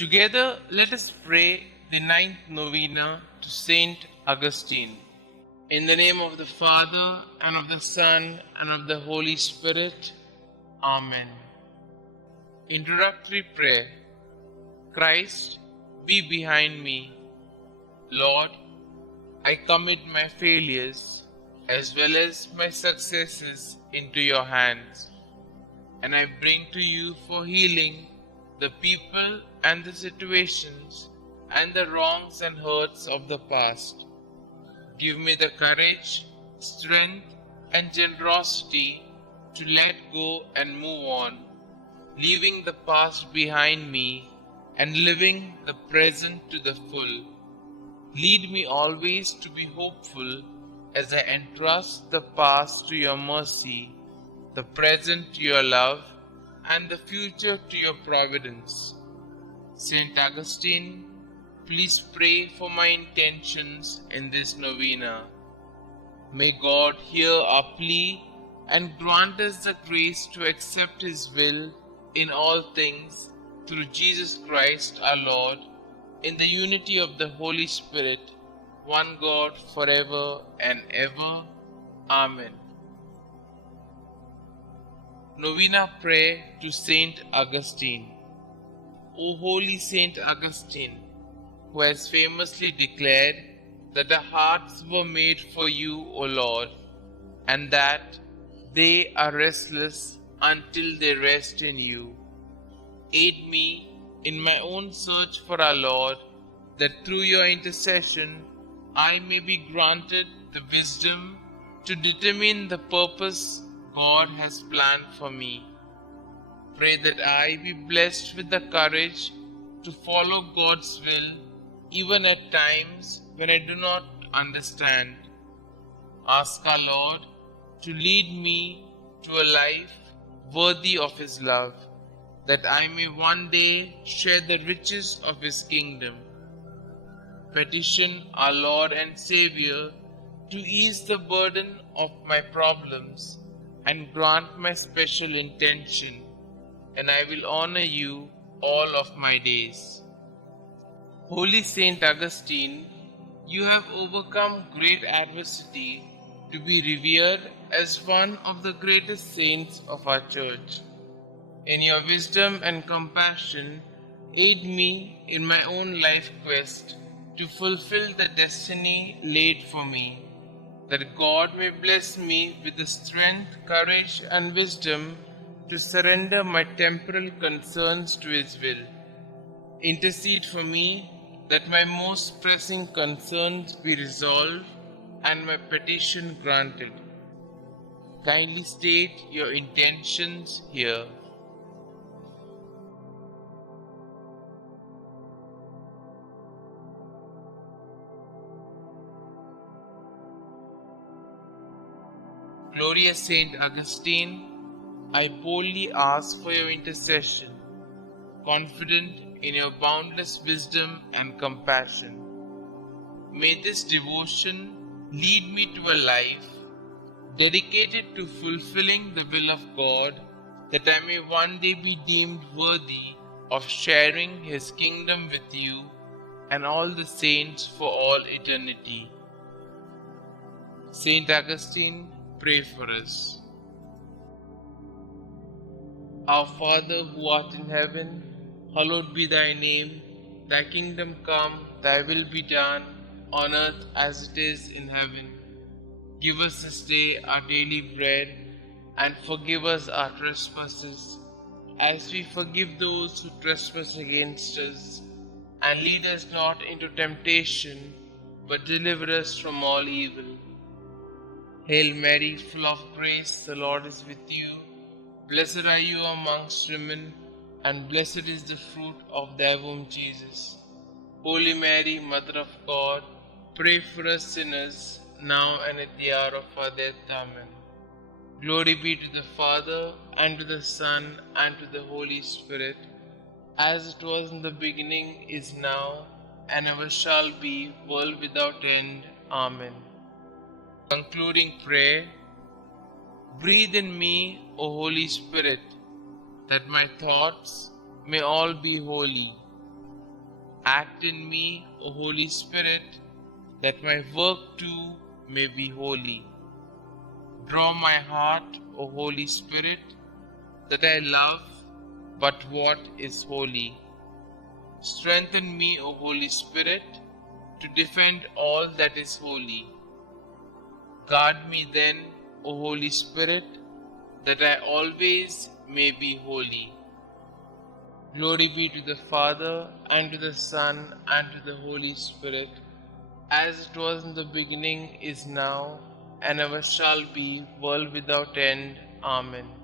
Together, let us pray the ninth novena to St Augustine. In the name of the Father, and of the Son, and of the Holy Spirit. Amen. Introductory Prayer. Christ, be behind me. Lord, I commit my failures as well as my successes into your hands, and I bring to you for healing the people and the situations and the wrongs and hurts of the past. Give me the courage, strength, and generosity to let go and move on, leaving the past behind me and living the present to the full. Lead me always to be hopeful as I entrust the past to your mercy, the present to your love, and the future to your providence. St. Augustine, please pray for my intentions in this novena. May God hear our plea and grant us the grace to accept His will in all things through Jesus Christ our Lord, in the unity of the Holy Spirit, one God forever and ever. Amen. Novena Prayer to St Augustine. O holy St Augustine, who has famously declared that our hearts were made for you, O Lord, and that they are restless until they rest in you. Aid me in my own search for our Lord, that through your intercession I may be granted the wisdom to determine the purpose God has planned for me. Pray that I be blessed with the courage to follow God's will, even at times when I do not understand. Ask our Lord to lead me to a life worthy of His love, that I may one day share the riches of His kingdom. Petition our Lord and Xavier to ease the burden of my problems and grant my special intention, and I will honor you all of my days. Holy St Augustine, you have overcome great adversity to be revered as one of the greatest saints of our Church. In your wisdom and compassion, aid me in my own life quest to fulfill the destiny laid for me, that God may bless me with the strength, courage, and wisdom to surrender my temporal concerns to His will. Intercede for me that my most pressing concerns be resolved and my petition granted. Kindly state your intentions here. Glorious St Augustine, I boldly ask for your intercession, confident in your boundless wisdom and compassion. May this devotion lead me to a life dedicated to fulfilling the will of God, that I may one day be deemed worthy of sharing His kingdom with you and all the saints for all eternity. St. Augustine, pray for us. Our Father who art in heaven, hallowed be thy name. Thy kingdom come, thy will be done, on earth as it is in heaven. Give us this day our daily bread, and forgive us our trespasses, as we forgive those who trespass against us. And lead us not into temptation, but deliver us from all evil. Hail Mary, full of grace, the Lord is with you. Blessed are you amongst women, and blessed is the fruit of thy womb, Jesus. Holy Mary, Mother of God, pray for us sinners, now and at the hour of our death. Amen. Glory be to the Father, and to the Son, and to the Holy Spirit, as it was in the beginning, is now, and ever shall be, world without end. Amen. Concluding prayer. Breathe in me, O Holy Spirit, that my thoughts may all be holy. Act in me, O Holy Spirit, that my work too may be holy. Draw my heart, O Holy Spirit, that I love but what is holy. Strengthen me, O Holy Spirit, to defend all that is holy. Guard me then, O Holy Spirit, that I always may be holy. Glory be to the Father, and to the Son, and to the Holy Spirit, as it was in the beginning, is now, and ever shall be, world without end. Amen.